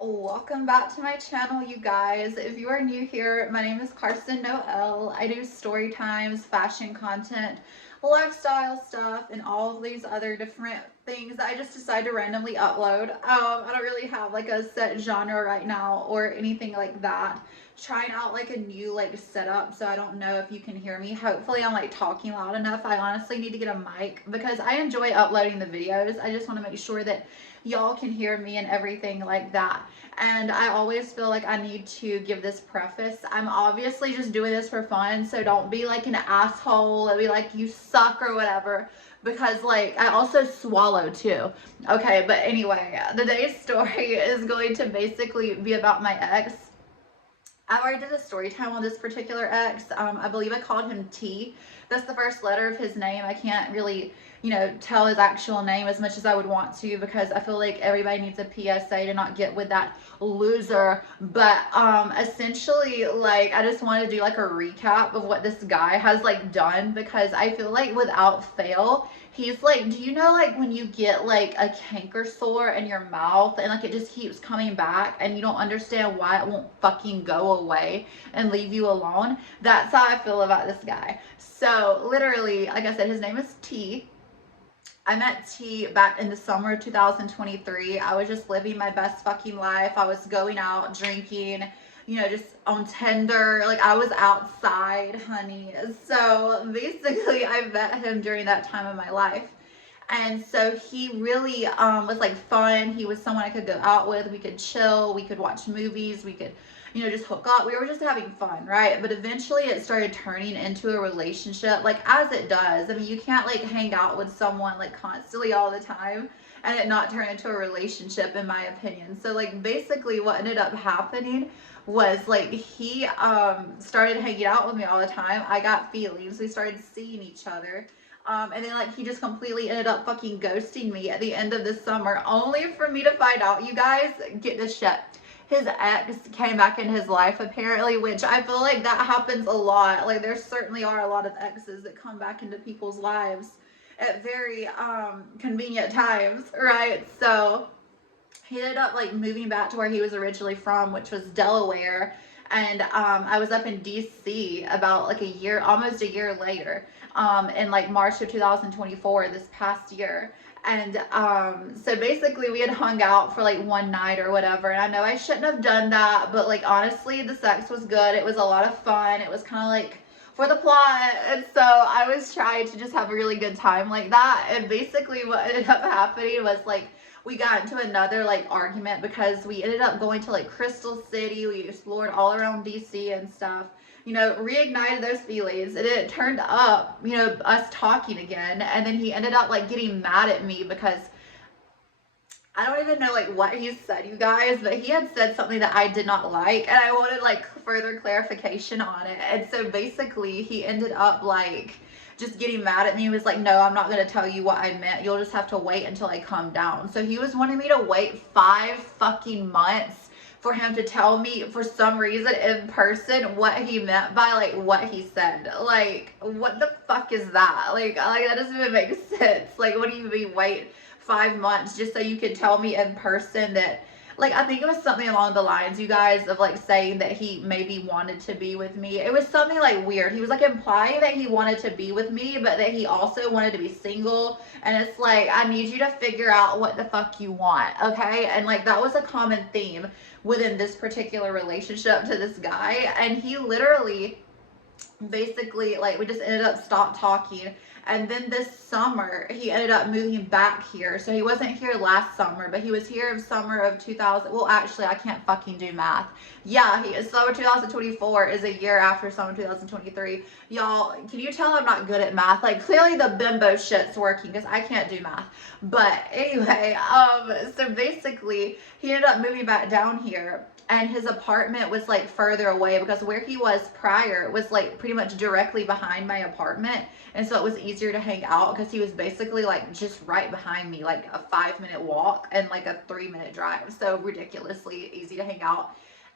Welcome back to my channel, you guys. If you are new here, my name is Carson Noel. I do story times, fashion content, lifestyle stuff, and all of these other different things that I just decide to randomly upload. I don't really have like a set genre right now or anything like that. Trying out like a new setup, so I don't know if you can hear me. Hopefully I'm like talking loud enough. I honestly need to get a mic because I enjoy uploading the videos. I just want to make sure that y'all can hear me and everything like that. And I always feel like I need to give this preface. I'm obviously just doing this for fun, so don't be like an asshole and be like, you suck or whatever. Because, like, I also swallow too. Okay, but anyway, today's story is going to basically be about my ex. I already did a story time on this particular ex. I believe I called him T. That's the first letter of his name. I can't really, tell his actual name as much as I would want to because I feel like everybody needs a PSA to not get with that loser. But essentially, like, I just want to do like a recap of what this guy has like done because I feel like without fail, he's like, do you know like when you get like a canker sore in your mouth and like it just keeps coming back and you don't understand why it won't fucking go away and leave you alone? That's how I feel about this guy. So literally, like I said, his name is T. I met T back in the summer of 2023. I was just living my best fucking life. I was going out drinking, just on Tinder. Like I was outside, honey. So basically, I met him during that time of my life. And so he really was like fun. He was someone I could go out with. We could chill. We could watch movies. We could, just hook up. We were just having fun, right? But eventually it started turning into a relationship, like as it does. I mean, you can't like hang out with someone like constantly all the time and it not turn into a relationship, in my opinion. So like basically what ended up happening was like he started hanging out with me all the time. I got feelings. We started seeing each other. And then like he just completely ended up fucking ghosting me at the end of the summer, only for me to find out, you guys, get this shit. His ex came back in his life apparently, which I feel like that happens a lot. Like there certainly are a lot of exes that come back into people's lives at very convenient times, right? So he ended up like moving back to where he was originally from, which was Delaware. And I was up in DC about like a year, almost a year later, in like March of 2024, this past year. And so basically, we had hung out for like one night or whatever. And I know I shouldn't have done that, but like honestly, the sex was good. It was a lot of fun. It was kind of like for the plot. And so I was trying to just have a really good time like that. And basically, what ended up happening was like, we got into another like argument because we ended up going to like Crystal City. We explored all around DC and stuff. Reignited those feelings, and it turned up, us talking again. And then he ended up like getting mad at me because I don't even know like what he said, you guys, but he had said something that I did not like, and I wanted like further clarification on it. And so basically, he ended up like just getting mad at me. He was like, no, I'm not going to tell you what I meant. You'll just have to wait until I calm down. So he was wanting me to wait 5 fucking months for him to tell me for some reason in person what he meant by like what he said. Like, what the fuck is that? Like that doesn't even make sense. Like, what do you mean wait 5 months just so you can tell me in person that, like, I think it was something along the lines, you guys, of like saying that he maybe wanted to be with me. It was something like weird. He was like implying that he wanted to be with me, but that he also wanted to be single. And it's like, I need you to figure out what the fuck you want, okay? And like that was a common theme within this particular relationship to this guy. And he literally basically, like, we just ended up stopped talking. And then this summer he ended up moving back here. So he wasn't here last summer, but he was here in summer of 2000. Well, actually, I can't fucking do math. Yeah, he is. Summer 2024 is a year after summer 2023. Y'all, can you tell I'm not good at math? Like, clearly the bimbo shit's working because I can't do math. But anyway, so basically he ended up moving back down here, and his apartment was like further away because where he was prior was like pretty much directly behind my apartment. And so it was easier to hang out because he was basically like just right behind me, like a 5-minute walk and like a 3-minute drive. So ridiculously easy to hang out.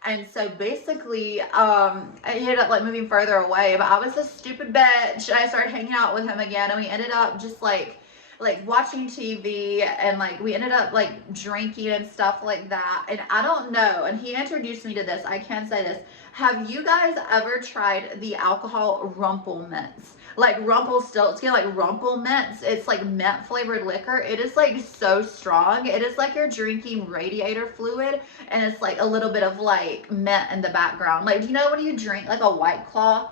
And so basically, I ended up like moving further away, but I was a stupid bitch. I started hanging out with him again, and we ended up just like like watching TV, and like we ended up like drinking and stuff like that. And I don't know, and he introduced me to this, I can say this. Have you guys ever tried the alcohol Rumple Mints? Like Rumpelstiltskin, like Rumple Mints. It's like mint flavored liquor. It is like so strong. It is like you're drinking radiator fluid, and it's like a little bit of like mint in the background. Like, do you know when you drink like a White Claw?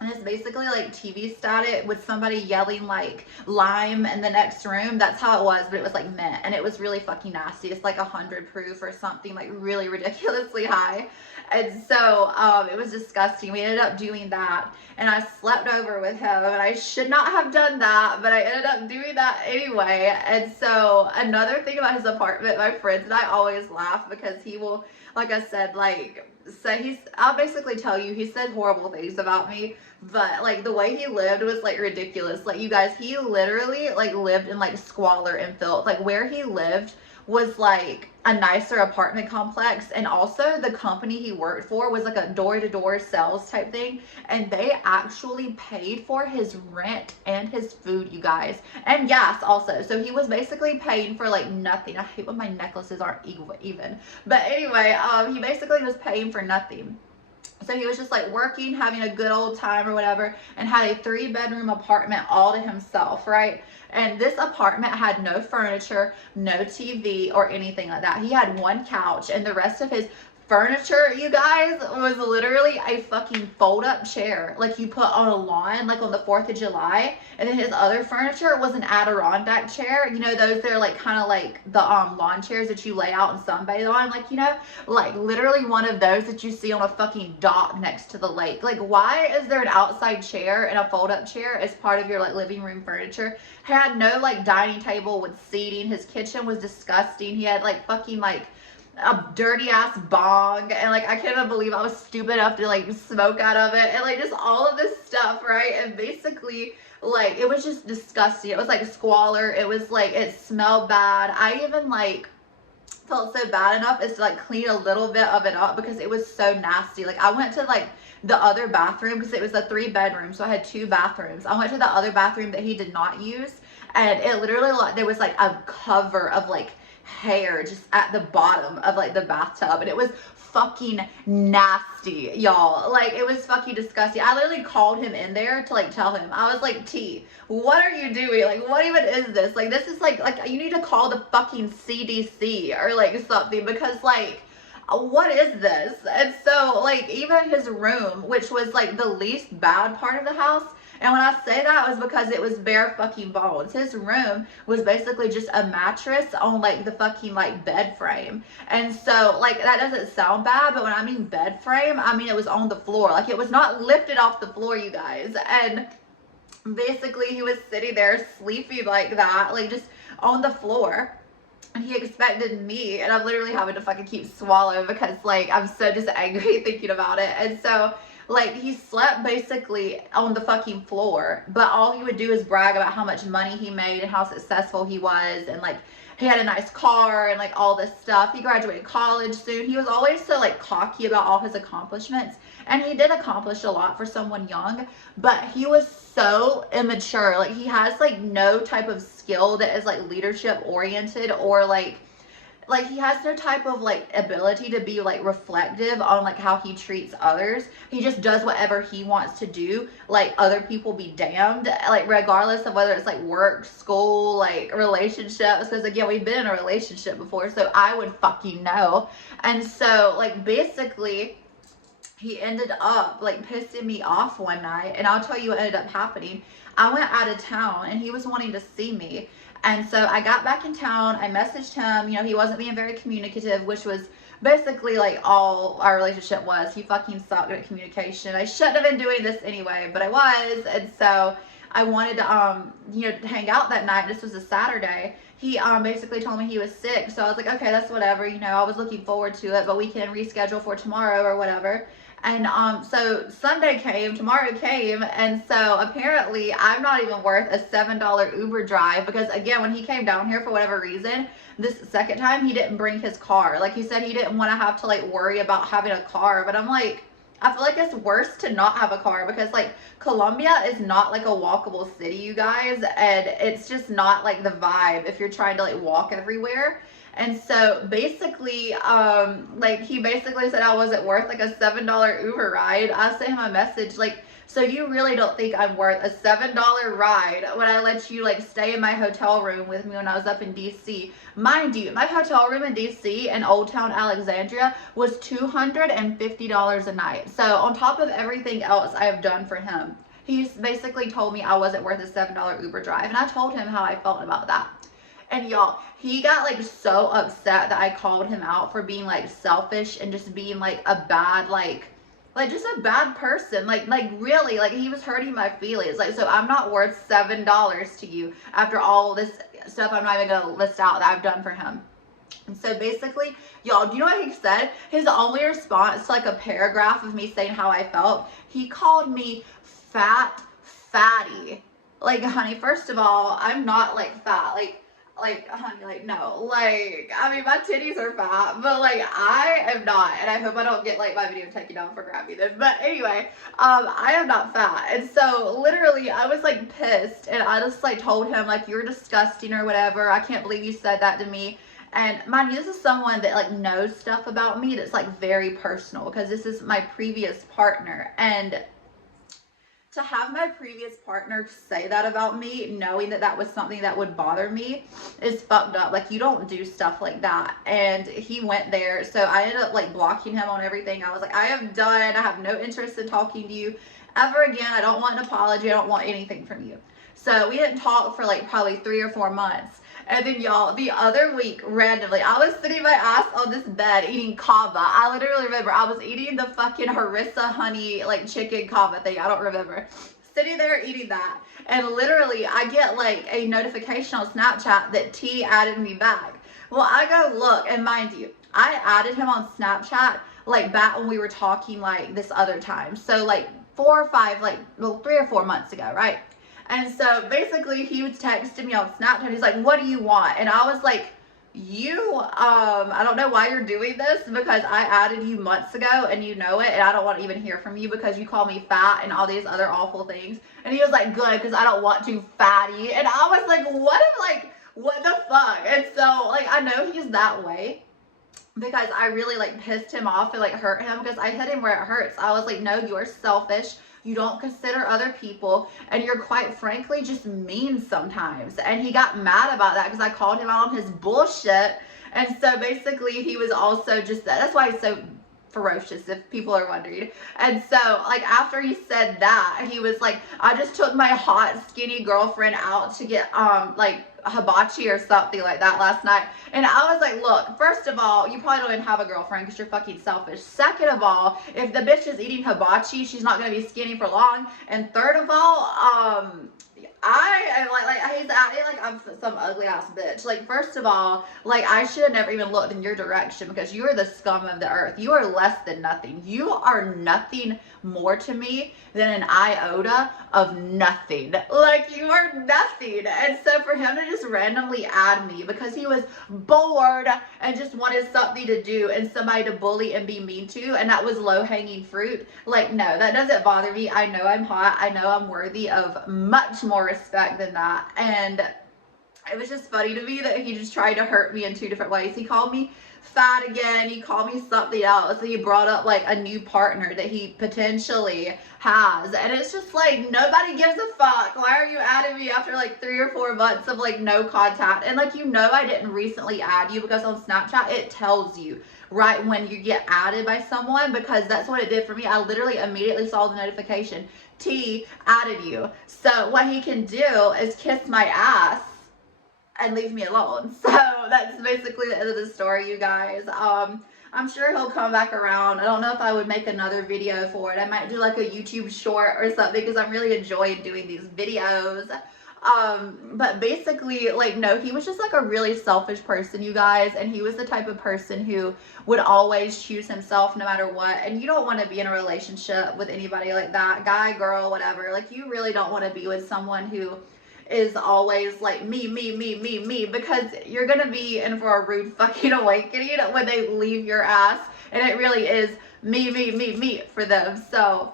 And it's basically like TV static with somebody yelling like lime in the next room. That's how it was, but it was like mint, and it was really fucking nasty. It's like 100 proof or something, like really ridiculously high. And so it was disgusting. We ended up doing that, and I slept over with him, and I should not have done that, but I ended up doing that anyway. And so another thing about his apartment, my friends and I always laugh because he will, like I said, like, so I'll basically tell you, he said horrible things about me, but like the way he lived was like ridiculous. Like, you guys, he literally like lived in like squalor and filth. Like, where he lived was like a nicer apartment complex, and also the company he worked for was like a door-to-door sales type thing, and they actually paid for his rent and his food, you guys, and gas also. So he was basically paying for like nothing. I hate when my necklaces aren't even, but anyway, he basically was paying for nothing. So he was just like working, having a good old time or whatever, and had a 3-bedroom apartment all to himself, right? And this apartment had no furniture, no TV or anything like that. He had one couch, and the rest of his furniture, you guys, was literally a fucking fold-up chair like you put on a lawn, like on the 4th of July. And then his other furniture was an Adirondack chair. You know, those that are like kind of like the lawn chairs that you lay out and sunbathe on, like, you know, like literally one of those that you see on a fucking dock next to the lake. Like, why is there an outside chair and a fold-up chair as part of your like living room furniture? He had no like dining table with seating. His kitchen was disgusting. He had like fucking like a dirty ass bong, and like I can't even believe I was stupid enough to like smoke out of it, and like just all of this stuff, right? And basically like it was just disgusting. It was like squalor. It was like, it smelled bad. I even like felt so bad enough as to like clean a little bit of it up because it was so nasty. Like, I went to like the other bathroom because it was a 3-bedroom, so I had 2 bathrooms. I went to the other bathroom that he did not use, and it literally, like, there was like a cover of like hair just at the bottom of like the bathtub, and it was fucking nasty, y'all. Like, it was fucking disgusting. I literally called him in there to like tell him. I was like, T, what are you doing? Like, what even is this? Like, this is like you need to call the fucking CDC or like something, because like, what is this? And so like, even his room, which was like the least bad part of the house, and when I say that, it was because it was bare fucking bones. His room was basically just a mattress on like the fucking like bed frame. And so like, that doesn't sound bad, but when I mean bed frame, I mean it was on the floor. Like, it was not lifted off the floor, you guys. And basically he was sitting there sleeping like that, like just on the floor. And he expected me, and I'm literally having to fucking keep swallowing because like I'm so just angry thinking about it. And so like, he slept basically on the fucking floor, but all he would do is brag about how much money he made and how successful he was, and like he had a nice car and like all this stuff. He graduated college soon. He was always so like cocky about all his accomplishments, and he did accomplish a lot for someone young, but he was so immature. Like, he has like no type of skill that is like leadership oriented, or like he has no type of like ability to be like reflective on like how he treats others. He just does whatever he wants to do, like other people be damned, like regardless of whether it's like work, school, like relationships, because again, we've been in a relationship before, so I would fucking know. And so like, basically he ended up like pissing me off one night, and I'll tell you what ended up happening. I went out of town, and he was wanting to see me. And so I got back in town, I messaged him, you know, he wasn't being very communicative, which was basically like all our relationship was. He fucking sucked at communication. I shouldn't have been doing this anyway, but I was. And so I wanted to, you know, hang out that night. This was a Saturday. He basically told me he was sick. So I was like, okay, that's whatever. You know, I was looking forward to it, but we can reschedule for tomorrow or whatever. And so Sunday came, tomorrow came, and so apparently I'm not even worth a $7 Uber drive, because again, when he came down here for whatever reason, this second time he didn't bring his car. Like, he said he didn't want to have to like worry about having a car, but I'm like, I feel like it's worse to not have a car because like Colombia is not like a walkable city, you guys, and it's just not like the vibe if you're trying to like walk everywhere. And so basically, like he basically said I wasn't worth like a $7 Uber ride. I sent him a message like, so you really don't think I'm worth a $7 ride when I let you like stay in my hotel room with me when I was up in DC? Mind you, my hotel room in DC in Old Town Alexandria was $250 a night. So on top of everything else I have done for him, he's basically told me I wasn't worth a $7 Uber drive. And I told him how I felt about that. And y'all, he got like so upset that I called him out for being like selfish and just being like a bad like just a bad person, like really, like he was hurting my feelings. Like, so I'm not worth $7 to you after all this stuff I'm not even gonna list out that I've done for him. And so basically, y'all, do you know what he said? His only response to like a paragraph of me saying how I felt, he called me fatty. Like, honey, first of all, I'm not like fat. Like, honey, like, no, like, I mean, my titties are fat, but, like, I am not, and I hope I don't get, like, my video taken down for grabbing them, but anyway, I am not fat, and so, literally, I was, like, pissed, and I just, like, told him, like, you're disgusting or whatever, I can't believe you said that to me. And mind you, this is someone that like knows stuff about me that's like very personal, because this is my previous partner, and to have my previous partner say that about me, knowing that that was something that would bother me, is fucked up. Like, you don't do stuff like that. And he went there, so I ended up like blocking him on everything. I was like, I am done. I have no interest in talking to you ever again. I don't want an apology. I don't want anything from you. So we didn't talk for like probably 3 or 4 months. And then y'all, the other week, randomly, I was sitting my ass on this bed eating kava. I literally remember I was eating the fucking harissa honey like chicken kava thing. I don't remember. Sitting there eating that. And literally I get like a notification on Snapchat that T added me back. Well, I go look, and mind you, I added him on Snapchat like back when we were talking like this other time. So like 4 or 5, like, well, 3 or 4 months ago, right? And so basically he was texting me on Snapchat. He's like, what do you want? And I was like, I don't know why you're doing this, because I added you months ago and you know it, and I don't want to even hear from you because you call me fat and all these other awful things. And he was like, good, because I don't want to fatty. And I was like, what the fuck? And so like, I know he's that way because I really like pissed him off and like hurt him, because I hit him where it hurts. I was like, no, you're selfish. You don't consider other people, and you're quite frankly just mean sometimes. And he got mad about that because I called him out on his bullshit. And so basically he was also just, that's why he's so ferocious, if people are wondering. And so like after he said that, he was like, I just took my hot skinny girlfriend out to get like hibachi or something like that last night. And I was like, look, first of all, you probably don't even have a girlfriend because you're fucking selfish. Second of all, if the bitch is eating hibachi, she's not going to be skinny for long. And third of all, I am he's acting like I'm some ugly ass bitch. Like, first of all, like, I should have never even looked in your direction, because you are the scum of the earth. You are less than nothing. You are nothing more to me than an iota of nothing. Like, you are nothing. And so for him to just randomly add me because he was bored and just wanted something to do and somebody to bully and be mean to, and that was low-hanging fruit, like, no, that doesn't bother me. I know I'm hot. I know I'm worthy of much more respect than that. And it was just funny to me that he just tried to hurt me in 2 different ways. He called me fat again. He called me something else. He brought up like a new partner that he potentially has. And it's just like, nobody gives a fuck. Why are you adding me after like 3 or 4 months of like no contact? And like, you know, I didn't recently add you because on Snapchat, it tells you right when you get added by someone, because that's what it did for me. I literally immediately saw the notification. T added you. So what he can do is kiss my ass and leave me alone. So that's basically the end of the story, you guys. I'm sure he'll come back around. I don't know if I would make another video for it. I might do like a YouTube short or something, because I'm really enjoying doing these videos. But basically, like, no, he was just like a really selfish person, you guys, and he was the type of person who would always choose himself no matter what. And you don't want to be in a relationship with anybody like that, guy, girl, whatever. Like, you really don't want to be with someone who is always like me, because you're gonna be in for a rude fucking awakening when they leave your ass. And it really is me for them. So,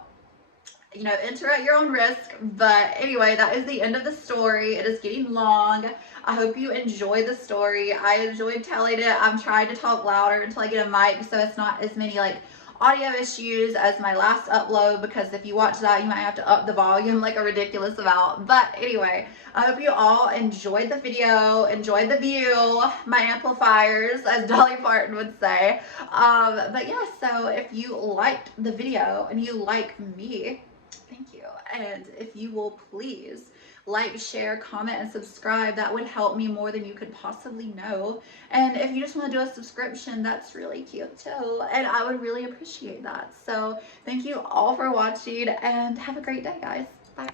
you know, enter at your own risk. But anyway, that is the end of the story. It is getting long. I hope you enjoyed the story. I enjoyed telling it. I'm trying to talk louder until I get a mic so it's not as many like audio issues as my last upload, because if you watch that, you might have to up the volume like a ridiculous amount. But anyway, I hope you all enjoyed the video, enjoyed the view, my amplifiers, as Dolly Parton would say. But yeah, so if you liked the video and you like me, thank you. And if you will please like, share, comment, and subscribe, that would help me more than you could possibly know. And if you just want to do a subscription, that's really cute too. And I would really appreciate that. So thank you all for watching and have a great day, guys. Bye.